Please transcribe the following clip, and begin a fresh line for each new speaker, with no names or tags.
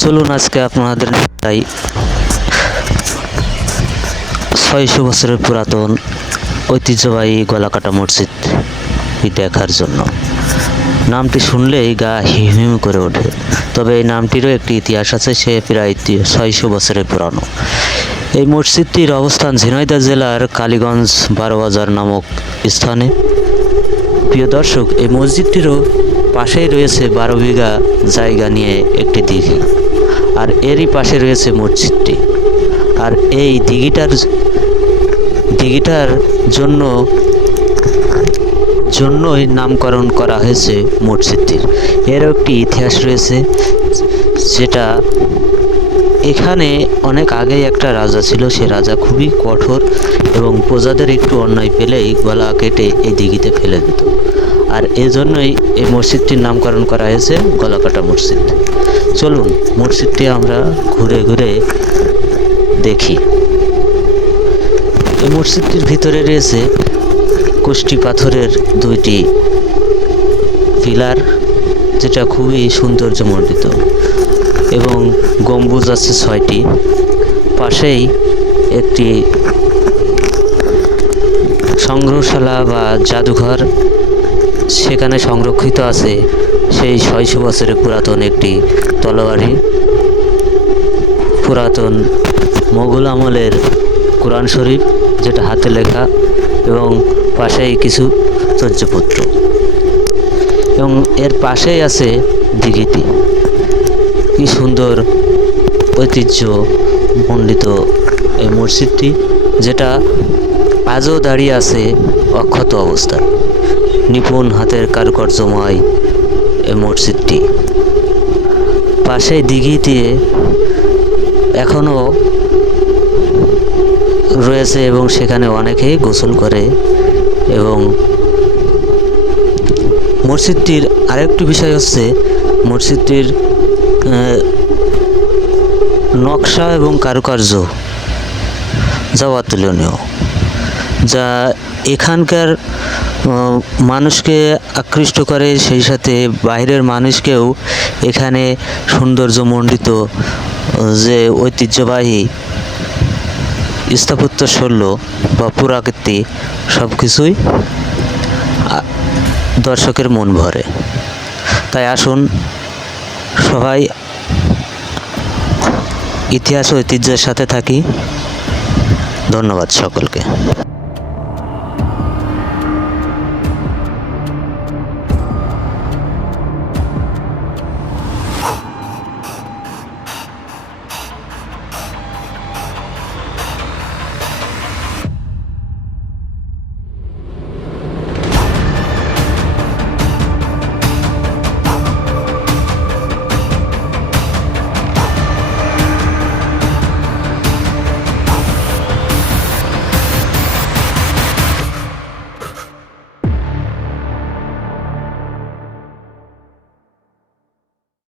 চলুন আজকে আপনাদের তাই ছয়শো বছরের পুরাতন ঐতিহ্যবাহী গলাকাটা মসজিদ দেখার জন্য। নামটি শুনলেই গা হিম করে ওঠে, তবে এই নামটিরও একটি ইতিহাস আছে, সে প্রায় ছয়শো বছরের পুরানো। এই মসজিদটির অবস্থান ঝিনাইদা জেলার কালীগঞ্জ বারোবাজার নামক স্থানে। প্রিয় দর্শক, এই মসজিদটিরও পাশেই রয়েছে বারো বিঘা জায়গা নিয়ে একটি দিঘি। আর এরই পাশে রয়েছে মসজিদটি। আর এই দিঘিটার দিঘিটার জন্য, জন্যই নামকরণ করা হয়েছে মসজিদটির। এরও একটি ইতিহাস রয়েছে, যেটা এখানে অনেক আগেই একটা রাজা ছিল। সে রাজা খুবই কঠোর এবং প্রজাদের একটু অন্যায় পেলেই গলা কেটে এই দিঘিতে ফেলে দিত। আর এজন্যই এই মসজিদটির নামকরণ করা হয়েছে গলাকাটা মসজিদ। চলুন মসজিদটি আমরা ঘুরে ঘুরে দেখি। এই মসজিদটির ভিতরে রয়েছে কুষ্টি পাথরের দুইটি পিলার, যেটা খুবই সৌন্দর্যমণ্ডিত, এবং গম্বুজ আছে ছয়টি। পাশেই একটি সংগ্রহশালা বা জাদুঘর সেখানে সংরক্ষিত আছে সেই ছয়শো বছরের পুরাতন একটি তলোয়ারি পুরাতন মোগল আমলের কোরআন শরীফ, যেটা হাতে লেখা এবং পাশেই কিছু চর্যপত্র। এবং এর পাশেই আছে দিঘিটি। কি সুন্দর ঐতিহ্য মণ্ডিত এই মসজিদটি, যেটা আজও দাঁড়িয়ে আছে অক্ষত অবস্থায়। নিপুণ হাতের কারুকার্যময় এই মসজিদটি। পাশে দিঘি দিয়ে এখনও রয়েছে এবং সেখানে অনেকেই গোসল করে এবং মসজিদটির আরেকটি বিষয় হচ্ছে মসজিদটির নকশা এবং কারুকার্য যা অতুলনীয় যা এখানকার মানুষকে আকৃষ্ট করে সেই সাথে বাইরের মানুষকেও এখানে সৌন্দর্যমণ্ডিত যে ঐতিহ্যবাহী স্থাপত্য শৈল্য বা পুরাকীর্তি সব কিছুই দর্শকের মন ভরে। তাই আসুন, সবাই ইতিহাস ঐতিহ্যের সাথে থাকি। ধন্যবাদ সকলকে।